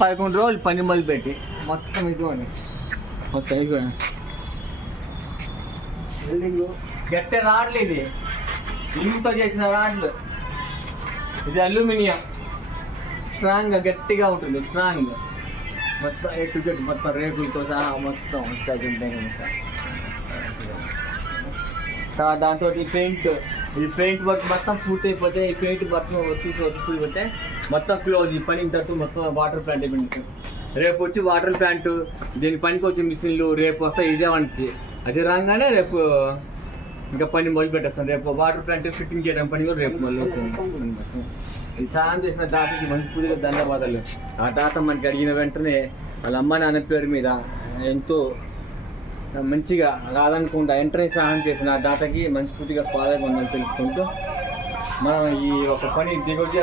పదకొండు రోజులు పని మొదలు పెట్టి. మొత్తం ఇదిగోండి. మొత్తం ఇదిగోండి. బిల్డింగ్. గట్టే రాడ్లు ఇది ఇనుముతో చేసిన రాడ్లు. ఇది అల్యూమినియం. స్ట్రాంగ్ గట్టిగా ఉంటుంది. స్ట్రాంగ్. మొత్తం ఏ టు జెడ్ మొత్తం రేకులతో సహా మొత్తం ఉంటాయి సార్ దాంతో పెయింట్. ఈ పెయింట్ వర్క్ మొత్తం పూర్తి అయిపోతే ఈ పెయింట్ వర్క్ వచ్చి వచ్చి మొత్తం క్లోజ్ ఈ పని తర్వాత మొత్తం వాటర్ ప్లాంట్ అయిపోయింది. రేపు వచ్చి వాటర్ ప్లాంట్ దీని పనికి వచ్చే మిషన్లు రేపు వస్తాయి విజయవాడ నుంచి అది రాగానే రేపు ఇంకా పని మొదలు పెట్టేస్తాను రేపు వాటర్ ప్లాంట్ ఫిట్టింగ్ చేయడం పని కూడా రేపు మొదలు ఇది సాయం చేసిన దాతకి మంచి పూర్తిగా ధన్యవాదాలు. ఆ దాత మనకి అడిగిన వెంటనే వాళ్ళ అమ్మ నాన్న పేరు మీద ఎంతో మంచిగా కాదనుకుంటా ఎంట్రీ సహాయం చేసిన ఆ మంచి పూర్తిగా స్వాగతం తెలుపుకుంటూ మనం ఈ ఒక పని దిగొచ్చి